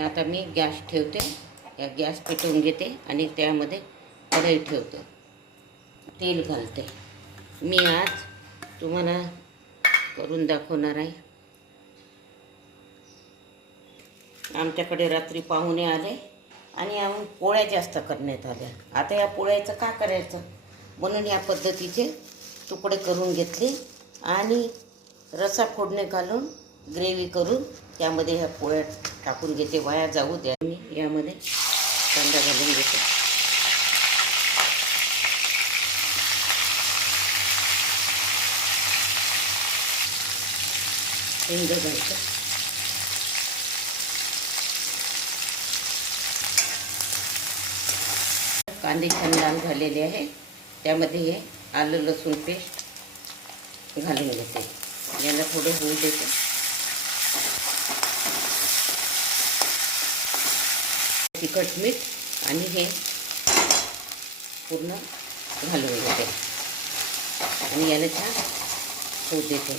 आता मी गॅस ठेवते, या गॅस पेटवून घेते आणि त्यामध्ये कढई ठेवते, तेल घालते. मी आज तुम्हाला करून दाखवणार आहे. आमच्याकडे रात्री पाहुणे आले आणि आम्ही पोळ्या जास्त करण्यात आल्या. आता या पोळ्याचं का करायचं म्हणून या पद्धतीचे तुकडे करून घेतले आणि रसा फोडणे घालून ग्रेव्ही करून त्यामध्ये ह्या पोळ्या टाकून घेते. वाया जाऊ द्या. मी यामध्ये कांदा घालून घेते. हिंग घालते. कांदे छान लाल झालेले आहे. त्यामध्ये हे आलं लसूण पेस्ट घालून घेते. याला थोडं होऊ देते. तिखट मीठ आणि हे पूर्ण घालून घेते आणि याला छान होऊ देते.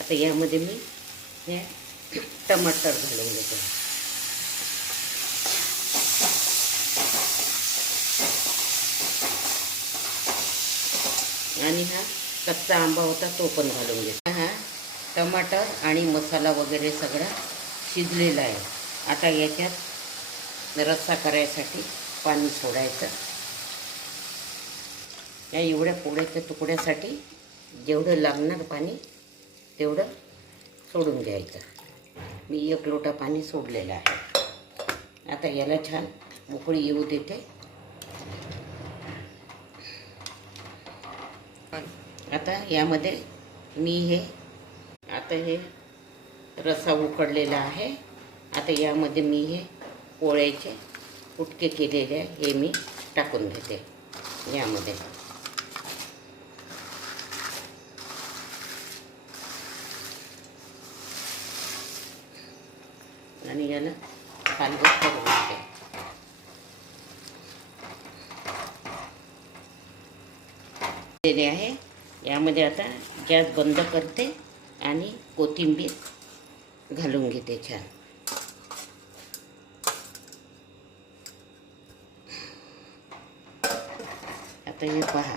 आता यामध्ये मी हे टमाटर घालून घेते. आणि हा कच्चा आंबा होता तो पण घालून घेते. हा टमाटर आणि मसाला वगैरे सगळा शिजलेला आहे. आता याच्यात रस्सा करायसाठी पाणी सोडायचं. या एवढ्या पोळ्याच्या तुकड्यासाठी जेवढं लागणार पाणी तेवढं सोडून द्यायचं. मी 1 लोटा पाणी सोडलेलं आहे. आता याला छान उकळी येऊ देते. आता यामध्ये मी हे रस्सा उकडलेला आहे. आता यामध्ये मी हे पोळ्याचे कुटके केलेले हे मी टाकून घेते यामध्ये. आणि याला हलवत करून घेते आहे. यामध्ये आता गॅस बंद करते आणि कोथिंबीर घालून घेते छान. आता हे पहा,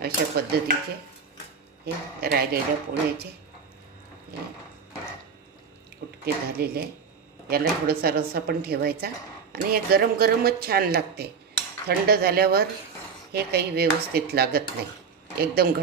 अशा पद्धतीचे हे राहिलेल्या पोळ्याचे हे कुटके झालेले आहे. याला थोडासा रस्सा पण ठेवायचा आणि हे गरम गरमच छान लागते. थंड झाल्यावर हे काही व्यवस्थित लागत नाही. एकदम घट्ट